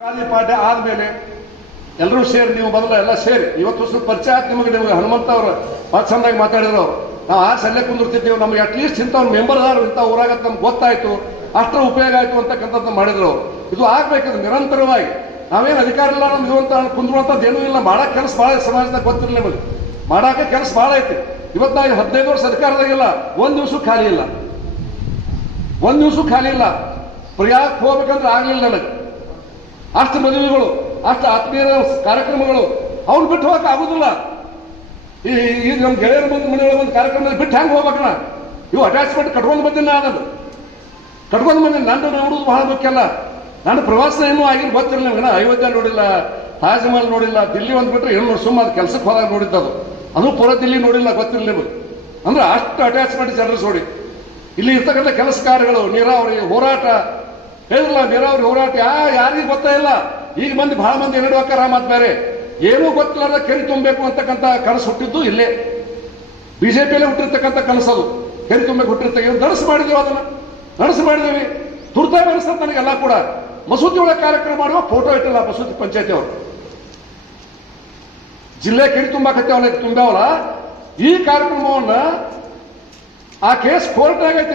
ಪಾಠ ಆದ್ಮೇಲೆ ಎಲ್ಲರೂ ಸೇರಿ ನೀವು ಬಂದ್ರೆ ಎಲ್ಲ ಸೇರಿ. ಇವತ್ತು ಸ್ವಲ್ಪ ಪರಿಚಯ ಆಯ್ತು ನಿಮಗೆ ನಿಮಗೆ ಹನುಮಂತ ಅವರು ಭಾಳ ಚಂದಾಗಿ ಮಾತಾಡಿದ್ರು. ನಾವು ಆ ಸಲ್ಲೆ ಕುಂದಿರ್ತಿದ್ದೇವೆ, ನಮ್ಗೆ ಅಟ್ಲೀಸ್ಟ್ ಒಂದು ಮೆಂಬರ್ ಆದ್ರು ಇಂಥ ಊರಾಗ ನಮ್ಗೆ ಗೊತ್ತಾಯ್ತು. ಅಷ್ಟರ ಉಪಯೋಗ ಆಯ್ತು ಅಂತಕ್ಕಂಥದ್ದು ಮಾಡಿದ್ರು. ಇದು ಆಗ್ಬೇಕಿದು ನಿರಂತರವಾಗಿ. ನಾವೇನು ಅಧಿಕಾರ ಇಲ್ಲ, ನಮ್ಗೆ ಇವಂತ ಕುಂದ್ರುವಂಥದ್ದು ಏನೂ ಇಲ್ಲ. ಮಾಡಕ್ಕೆ ಕೆಲಸ ಭಾಳ ಸಮಾಜದಾಗ ಗೊತ್ತಿರಲಿ ನಮಗೆ. ಮಾಡಾಕ ಕೆಲಸ ಭಾಳ ಐತಿ. ಇವತ್ತು ನಾವು ಹದಿನೈದು ವರ್ಷ ಅಧಿಕಾರದಾಗಿಲ್ಲ ಒಂದು ದಿವಸ ಖಾಲಿ ಇಲ್ಲ. ಒಂದು ದಿವಸ ಖಾಲಿ ಇಲ್ಲ. ಪ್ರಯಾಗಕ್ಕೆ ಹೋಗ್ಬೇಕಂದ್ರೆ ಆಗ್ಲಿಲ್ಲ ನನಗೆ ಅಷ್ಟು ಮದುವೆಗಳು ಅಷ್ಟು ಆತ್ಮೀಯರ ಕಾರ್ಯಕ್ರಮಗಳು ಅವ್ರು ಬಿಟ್ಟು ಹೋಗಕ್ಕೆ ಆಗುದಿಲ್ಲ. ಈ ಈಗ ನಮ್ಮ ಗೆಳೆಯರ ಬಂದು ಮನೆಯೊಳಗೆ ಒಂದು ಕಾರ್ಯಕ್ರಮದಲ್ಲಿ ಬಿಟ್ಟು ಹೆಂಗೆ ಹೋಗ್ಬೇಕಣ್ಣ? ಇವು ಅಟ್ಯಾಚ್ಮೆಂಟ್ ಕಟ್ಕೊಂಡು ಬಂದಿನ ನಾನು ಕಟ್ಕೊಂಡು ಮನೆ ನನ್ನ ನೋಡುದು ಬಹಳ ಮುಖ್ಯಲ್ಲ ನಾನು ಪ್ರವಾಸ ಏನು ಆಗಿರ್ ಗೊತ್ತಿರಲಿಲ್ಲ ನಿಮ್ಗೆ ಅಯೋಧ್ಯ ನೋಡಿಲ್ಲ ತಾಜ್ ಮಹಲ್ ನೋಡಿಲ್ಲ, ದಿಲ್ಲಿ ಒಂದು ಬಿಟ್ಟರೆ ಏನು ನೋಡಿ ಸುಮ್ಮ ಅದು ಕೆಲಸಕ್ಕೆ ಹೋದಾಗ ನೋಡಿದ್ದದು. ಅದು ಪೂರ ದಿಲ್ಲಿ ನೋಡಿಲ್ಲ ಗೊತ್ತಿರಲಿಲ್ಲ ನಿಮಗೆ. ಅಂದ್ರೆ ಅಷ್ಟು ಅಟ್ಯಾಚ್ಮೆಂಟ್ ಜನರು ನೋಡಿ ಇಲ್ಲಿ ಇರ್ತಕ್ಕಂಥ ಕೆಲಸ ಕಾರ್ಯಗಳು, ನೀರಾವರಿ, ಹೋರಾಟ ಹೇಳಿಲ್ಲ ನೀರಾವರಿ ಹೋರಾಟ ಯಾ ಯಾರಿಗೂ ಗೊತ್ತೇ ಇಲ್ಲ. ಈಗ ಮಂದಿ ಬಹಳ ಮಂದಿ ಹೋಗ್ತಾರ ಮತ್ತೆ ಬೇರೆ. ಏನೂ ಗೊತ್ತಿಲ್ಲ ಕೆರೆ ತುಂಬಬೇಕು ಅಂತಕ್ಕಂಥ ಕನಸು ಹುಟ್ಟಿದ್ದು ಇಲ್ಲೇ. ಬಿಜೆಪಿಯಲ್ಲೇ ಹುಟ್ಟಿರ್ತಕ್ಕಂಥ ಅದು ಕೆರೆ ತುಂಬಬೇಕು ಹುಟ್ಟಿರ್ತಕ್ಕ ನಡೆಸ ಮಾಡಿದೀವಿ ಅದನ್ನ. ನಡೆಸ ಮಾಡಿದೀವಿ. ತುರ್ತಾಗಿ ಅನಿಸ್ತದೆ ನನಗೆಲ್ಲ ಕೂಡ. ಮಸೂದಿ ಒಳಗೆ ಕಾರ್ಯಕ್ರಮ ಮಾಡುವ ಫೋಟೋ ಇಟ್ಟಿಲ್ಲ ಮಸೂದಿ ಪಂಚಾಯತಿ ಅವರು. ಜಿಲ್ಲೆ ಕೆರೆ ತುಂಬಾಕತ್ತೇವಲ್ಲ ತುಂಬಾವಲ್ಲ ಈ ಕಾರ್ಯಕ್ರಮವನ್ನ ಆ ಕೇಸ್ ಕೋರ್ಟ್ ಆಗೈತಿ